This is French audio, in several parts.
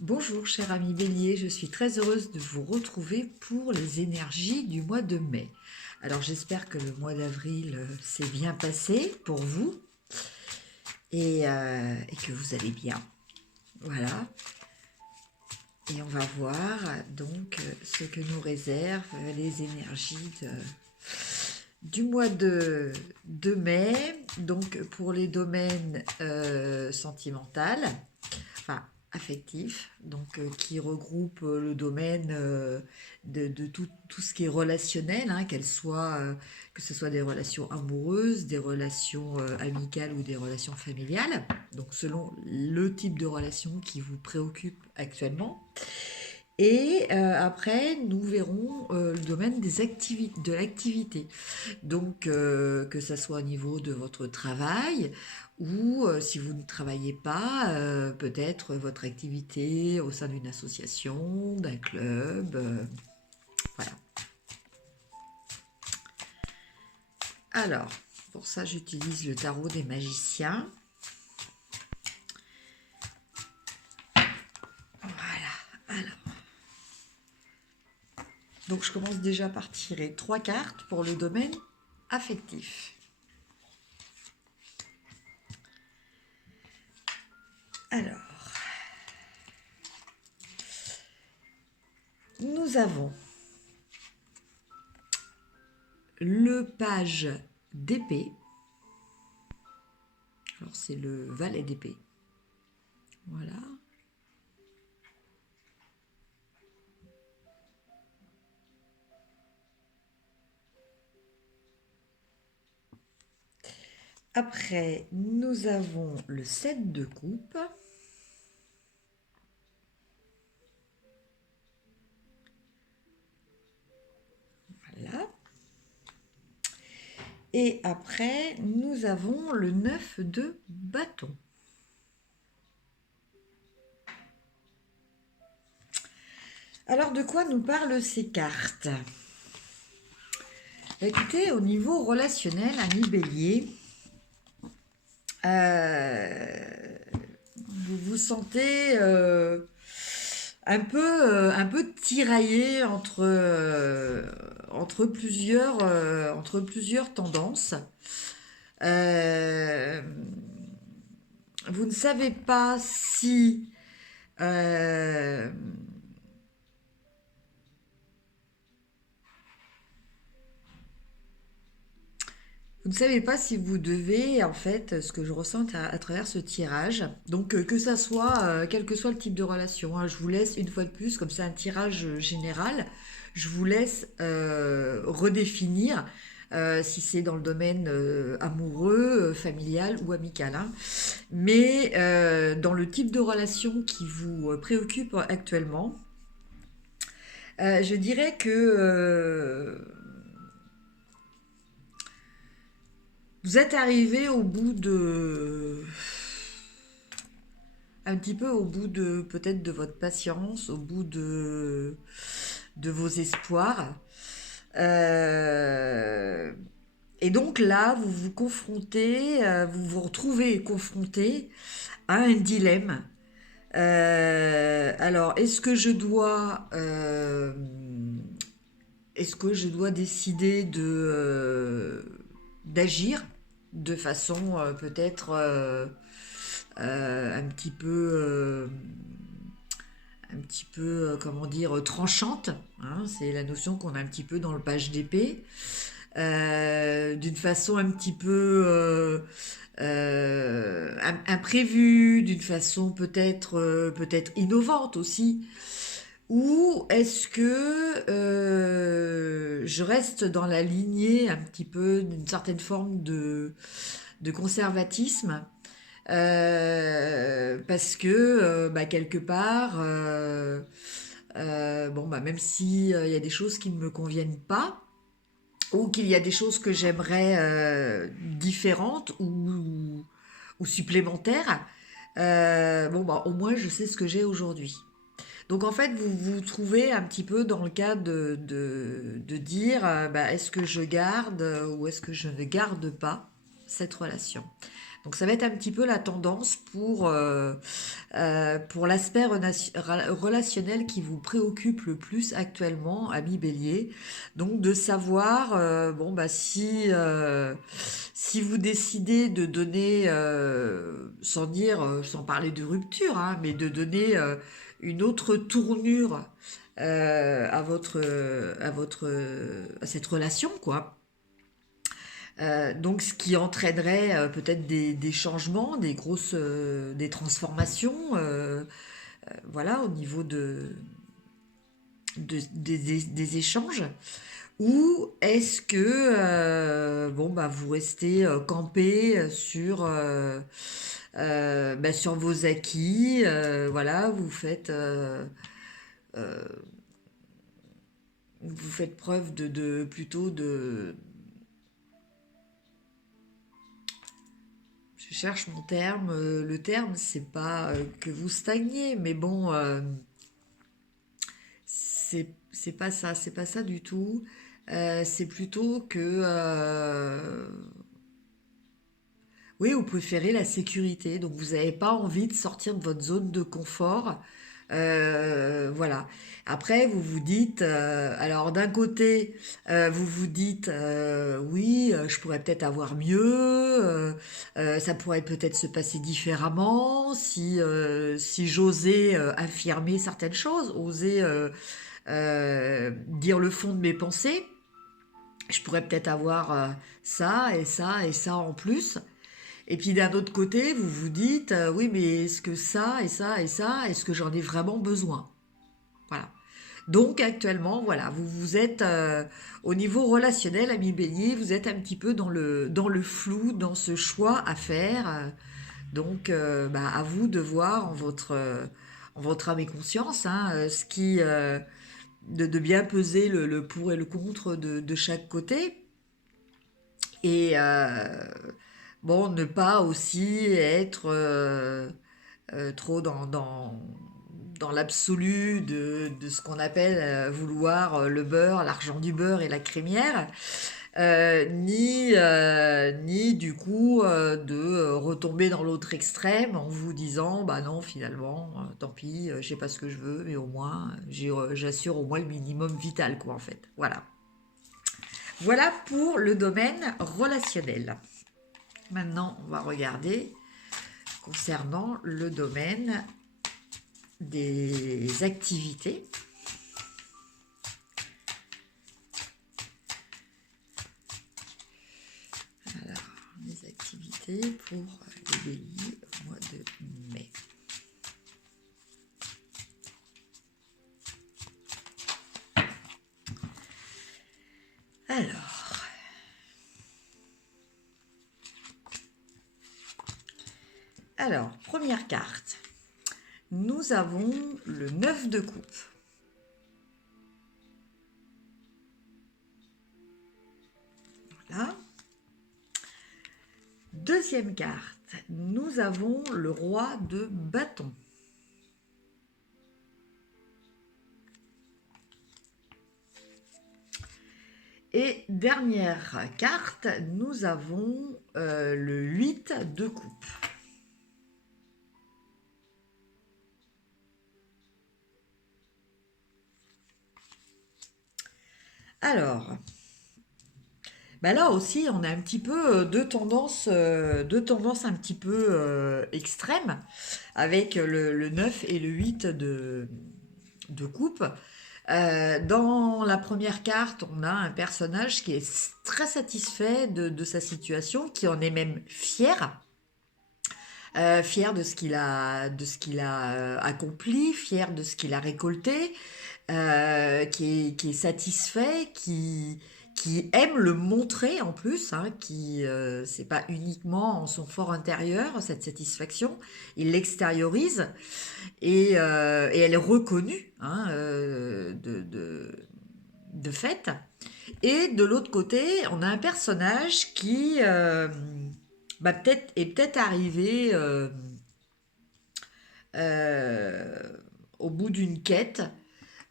Bonjour cher ami Bélier, je suis très heureuse de vous retrouver pour les énergies du mois de mai. Alors j'espère que le mois d'avril s'est bien passé pour vous et que vous allez bien. Voilà. Et on va voir donc ce que nous réservent les énergies du mois de mai. Donc pour les domaines sentimentaux, enfin affectif, donc qui regroupe le domaine de tout ce qui est relationnel, hein, que ce soit des relations amoureuses, des relations amicales ou des relations familiales, donc selon le type de relation qui vous préoccupe actuellement. Et après, nous verrons le domaine de l'activité. Donc, que ça soit au niveau de votre travail ou si vous ne travaillez pas, peut-être votre activité au sein d'une association, d'un club. Voilà. Alors, pour ça, j'utilise le tarot des magiciens. Voilà. Alors, donc je commence déjà par tirer 3 cartes pour le domaine affectif. Alors, nous avons le page d'épée. Alors, c'est le valet d'épée. Voilà. Après, nous avons le 7 de coupe. Voilà. Et après, nous avons le 9 de bâton. Alors, de quoi nous parlent ces cartes? Écoutez, au niveau relationnel, ami Bélier, vous vous sentez un peu tiraillé entre plusieurs tendances. Euh, vous ne savez pas si euh, vous ne savez pas si vous devez, en fait, ce que je ressens à travers ce tirage, donc que ça soit, quel que soit le type de relation, hein, je vous laisse une fois de plus, comme c'est un tirage général, je vous laisse redéfinir si c'est dans le domaine amoureux, familial ou amical, hein. Mais dans le type de relation qui vous préoccupe actuellement, je dirais que vous êtes arrivé au bout de un petit peu au bout de peut-être de votre patience, au bout de vos espoirs. Euh, et donc là, vous vous confrontez, vous vous retrouvez confronté à un dilemme. Alors, est-ce que je dois décider d'agir de façon peut-être un petit peu, comment dire, tranchante, hein, c'est la notion qu'on a un petit peu dans le page d'épée, d'une façon un petit peu imprévue, d'une façon peut-être innovante aussi, ou est-ce que je reste dans la lignée un petit peu d'une certaine forme de conservatisme parce que bah, quelque part, bon, bah, même si il y a des choses qui ne me conviennent pas, ou qu'il y a des choses que j'aimerais différentes ou supplémentaires, bon, bah, au moins je sais ce que j'ai aujourd'hui. Donc en fait, vous vous trouvez un petit peu dans le cas de dire, bah, est-ce que je garde ou est-ce que je ne garde pas cette relation. Donc ça va être un petit peu la tendance pour l'aspect relationnel qui vous préoccupe le plus actuellement, ami Bélier. Donc de savoir, bon bah si vous décidez de donner, sans dire, sans parler de rupture, hein, mais de donner une autre tournure à cette relation, quoi. Donc, ce qui entraînerait peut-être des changements, des transformations, voilà, au niveau des échanges. Ou est-ce que bon bah vous restez campé sur vos acquis, voilà, euh, vous faites preuve de plutôt de je cherche mon terme. Le terme, c'est pas que vous stagnez, mais bon, c'est pas ça du tout. C'est plutôt que, oui, vous préférez la sécurité, donc vous n'avez pas envie de sortir de votre zone de confort. Voilà. Après, vous vous dites, alors d'un côté, vous vous dites, oui, je pourrais peut-être avoir mieux, ça pourrait peut-être se passer différemment si j'osais affirmer certaines choses, oser dire le fond de mes pensées. Je pourrais peut-être avoir ça et ça et ça en plus. Et puis d'un autre côté, vous vous dites, oui, mais est-ce que ça et ça et ça, est-ce que j'en ai vraiment besoin? Voilà. Donc actuellement, voilà, vous êtes au niveau relationnel, ami Bélier, vous êtes un petit peu dans le flou, dans ce choix à faire. Donc, bah, à vous de voir en votre âme et conscience, hein, de bien peser le pour et le contre de chaque côté. Et bon, ne pas aussi être trop dans l'absolu de ce qu'on appelle vouloir le beurre, l'argent du beurre et la crémière, ni du coup de retomber dans l'autre extrême en vous disant bah non finalement tant pis, je sais pas ce que je veux mais au moins j'assure au moins le minimum vital quoi en fait. Voilà. Voilà pour le domaine relationnel. Maintenant, on va regarder concernant le domaine des activités. Alors, les activités pour les béliers au mois de mai. Alors, première carte. Nous avons le 9 de coupe. Voilà. Deuxième carte. Nous avons le roi de bâton. Et dernière carte, nous avons le 8 de coupe. Alors, bah là aussi, on a un petit peu deux tendances un petit peu extrêmes, avec le 9 et le 8 de coupe. Dans la première carte, on a un personnage qui est très satisfait de sa situation, qui en est même fier. Fier de ce qu'il a accompli, fier de ce qu'il a récolté, qui est satisfait, qui aime le montrer en plus, hein, c'est pas uniquement en son fort intérieur cette satisfaction, il l'extériorise et elle est reconnue, hein, de fait. Et de l'autre côté, on a un personnage qui est peut-être arrivé euh, au bout d'une quête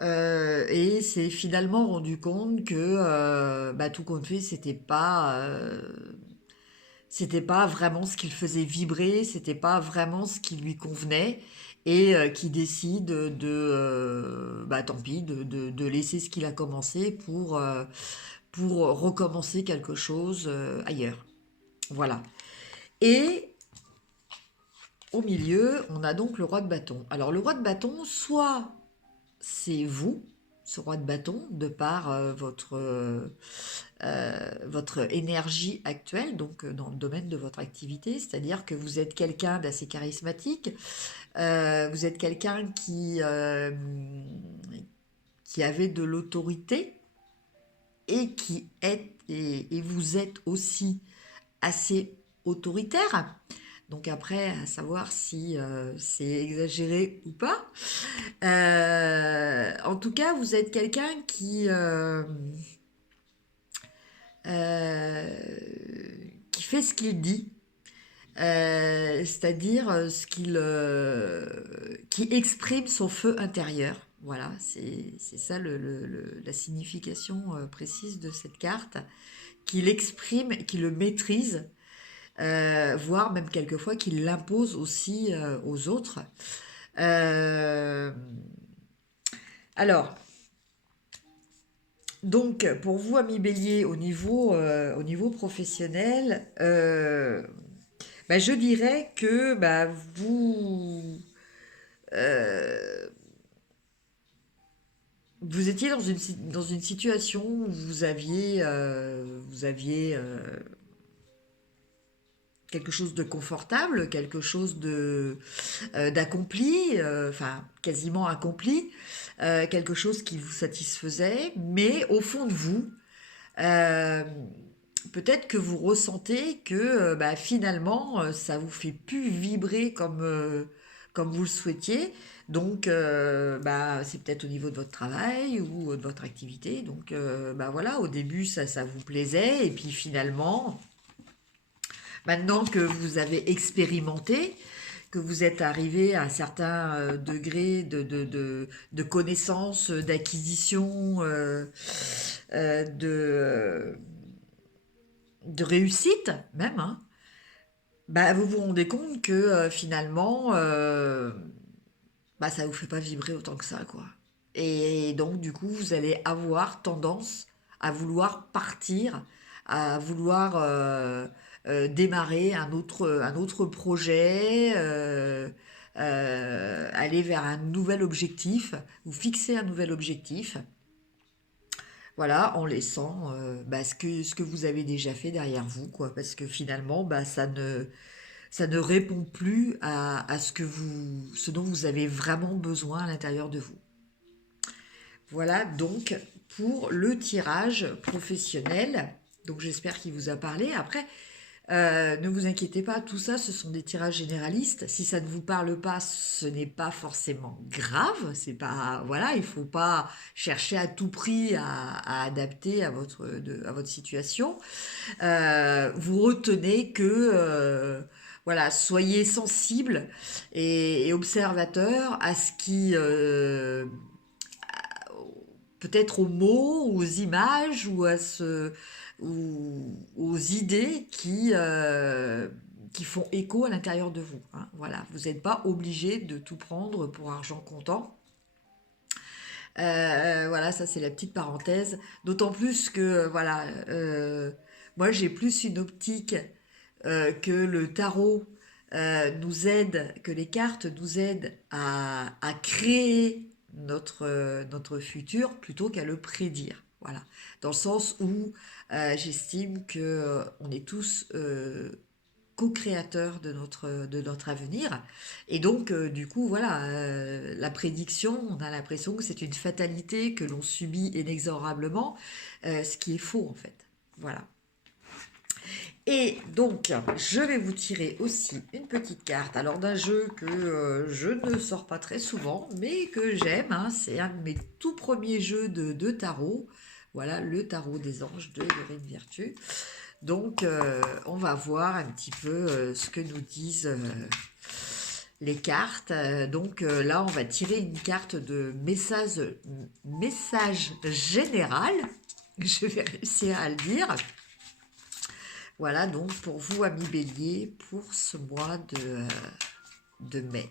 et s'est finalement rendu compte que tout compte fait, c'était pas vraiment ce qui le faisait vibrer, c'était pas vraiment ce qui lui convenait, et qui décide bah tant pis, de laisser ce qu'il a commencé pour recommencer quelque chose ailleurs. Voilà. Et au milieu, on a donc le roi de bâton. Alors le roi de bâton, soit c'est vous, ce roi de bâton, de par votre énergie actuelle, donc dans le domaine de votre activité, c'est-à-dire que vous êtes quelqu'un d'assez charismatique, vous êtes quelqu'un qui avait de l'autorité et et vous êtes aussi assez autoritaire. Donc après, à savoir si c'est exagéré ou pas. En tout cas, vous êtes quelqu'un euh, qui fait ce qu'il dit, c'est-à-dire qui exprime son feu intérieur. Voilà, c'est ça la signification précise de cette carte, qu'il exprime, qu'il le maîtrise, voire même quelquefois qu'il l'impose aussi aux autres. Euh, alors, donc, pour vous, amis bélier, au niveau professionnel, bah, je dirais que bah, euh, vous étiez dans une situation où vous aviez quelque chose de confortable, quelque chose d'accompli, enfin quasiment accompli, quelque chose qui vous satisfaisait, mais au fond de vous, euh, peut-être que vous ressentez que bah, finalement, ça vous fait plus vibrer comme vous le souhaitiez. Donc, bah, c'est peut-être au niveau de votre travail ou de votre activité. Donc, bah, voilà, au début, ça vous plaisait. Et puis finalement, maintenant que vous avez expérimenté, que vous êtes arrivé à un certain degré de connaissance, d'acquisition, de réussite même, hein, bah, vous vous rendez compte que finalement, bah, ça vous fait pas vibrer autant que ça, quoi. Et donc, du coup, vous allez avoir tendance à vouloir partir, à vouloir démarrer un autre projet, aller vers un nouvel objectif, vous fixer un nouvel objectif. Voilà, en laissant bah, ce que vous avez déjà fait derrière vous, quoi. Parce que finalement, bah, ça ne répond plus à ce dont vous avez vraiment besoin à l'intérieur de vous. Voilà donc pour le tirage professionnel. Donc j'espère qu'il vous a parlé. Après, ne vous inquiétez pas, tout ça, ce sont des tirages généralistes. Si ça ne vous parle pas, ce n'est pas forcément grave. C'est pas, voilà, il faut pas chercher à tout prix à adapter à votre situation. Vous retenez que, voilà, soyez sensible et observateur à ce qui, peut-être aux mots, aux images ou aux idées qui font écho à l'intérieur de vous, hein. Voilà, vous n'êtes pas obligé de tout prendre pour argent comptant. Voilà, ça c'est la petite parenthèse. D'autant plus que, voilà, moi j'ai plus une optique que le tarot nous aide, que les cartes nous aident à créer notre futur plutôt qu'à le prédire. Voilà. Dans le sens où j'estime que on est tous co-créateurs de notre avenir. Et donc, du coup, voilà, la prédiction, on a l'impression que c'est une fatalité que l'on subit inexorablement, ce qui est faux en fait. Voilà. Et donc, je vais vous tirer aussi une petite carte. Alors, d'un jeu que je ne sors pas très souvent, mais que j'aime, hein. C'est un de mes tout premiers jeux de tarot. Voilà, le tarot des anges de Dorine Virtue. Donc, on va voir un petit peu ce que nous disent les cartes. Donc, là, on va tirer une carte de message général. Je vais réussir à le dire. Voilà donc pour vous, amis Bélier, pour ce mois de mai.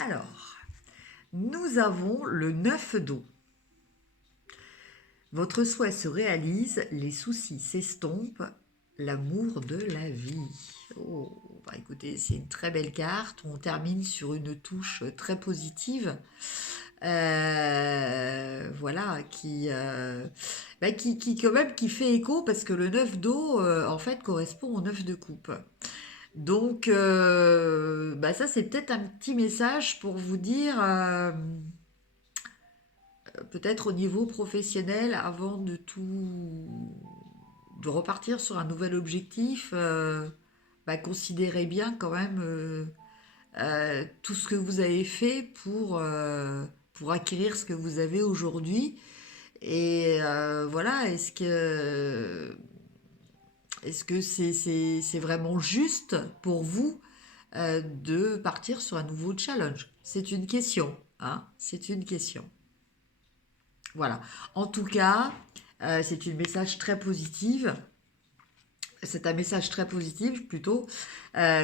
Alors, nous avons le 9 d'eau. Votre souhait se réalise, les soucis s'estompent, l'amour de la vie. Oh, bah écoutez, c'est une très belle carte. On termine sur une touche très positive. Voilà, qui quand même qui fait écho parce que le 9 d'eau, en fait, correspond au 9 de coupe. Donc, ça, c'est peut-être un petit message pour vous dire, peut-être au niveau professionnel, avant de repartir sur un nouvel objectif, considérez bien quand même tout ce que vous avez fait pour acquérir ce que vous avez aujourd'hui. Et voilà, est-ce que c'est vraiment juste pour vous de partir sur un nouveau challenge? C'est une question, hein? C'est une question. Voilà. En tout cas, c'est un message très positif. C'est un message très positif plutôt,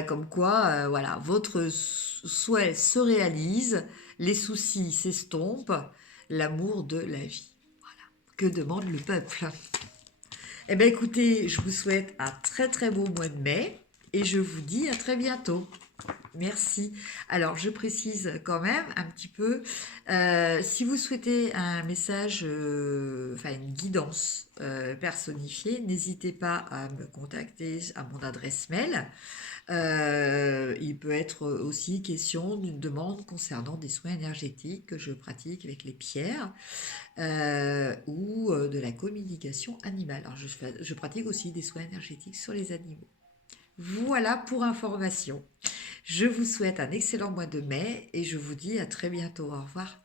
comme quoi, voilà, votre souhait se réalise, les soucis s'estompent, l'amour de la vie. Voilà. Que demande le peuple? Eh bien écoutez, je vous souhaite un très très beau mois de mai et je vous dis à très bientôt. Merci. Alors, je précise quand même un petit peu, si vous souhaitez un message, enfin une guidance personnifiée, n'hésitez pas à me contacter à mon adresse mail. Il peut être aussi question d'une demande concernant des soins énergétiques que je pratique avec les pierres ou de la communication animale. Alors, je pratique aussi des soins énergétiques sur les animaux. Voilà pour information. Je vous souhaite un excellent mois de mai et je vous dis à très bientôt. Au revoir.